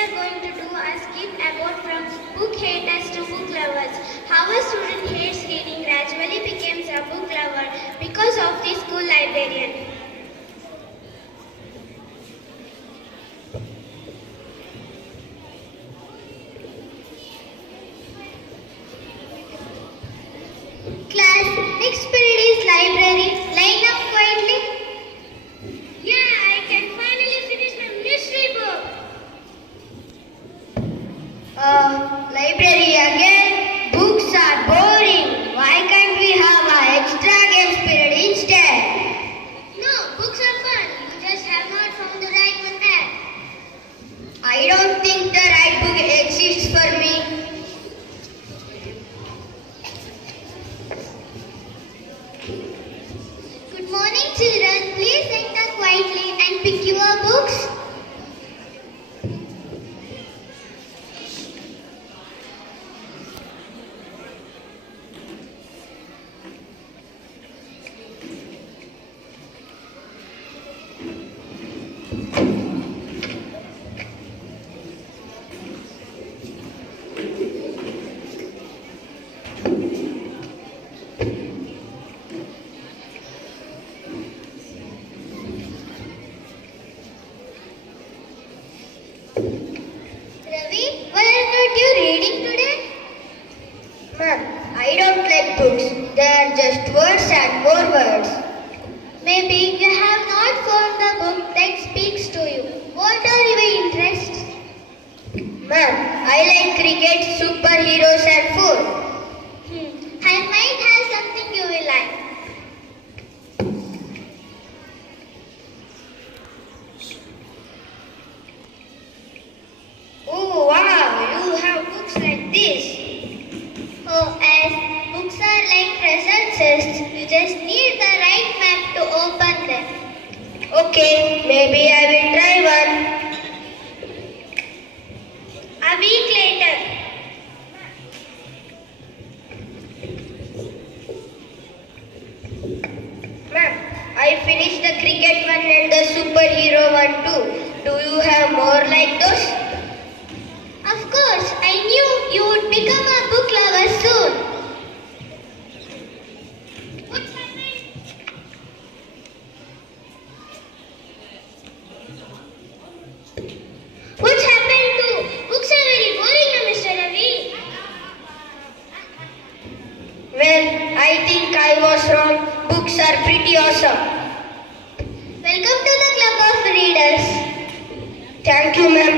are going to do a skit about from book haters to book lovers. How a student hates reading gradually becomes a book lover because of the school librarian. Class, next period is library. Line up quietly. Yeah, I can finally finish my mystery book. Library again? Books are boring. Why can't we have an extra games period instead? No, books are fun. You just have not found the right one yet. I don't think the right book exists for me. Good morning, children. Please enter quietly and pick your books. Ravi, why are not you reading today? Ma'am, I don't like books. They are just words and more words. Maybe you have not found the book that speaks to you. What are your interests? Ma'am, I like cricket, superheroes and food. I might have something you will like. Oh wow, you have books like this. Oh, as books are like treasure chests, you just need the right map to open them. Okay, maybe I will try one. A week later. Ma'am, I finished the cricket one and the superhero one too. Do you have more like those? Of course, I knew you would become a book lover soon. What's happening? What's happened to books are very boring now, Mr. Ravi. Well, I think I was wrong. Books are pretty awesome. Welcome to the Club of Readers. Thank you, ma'am.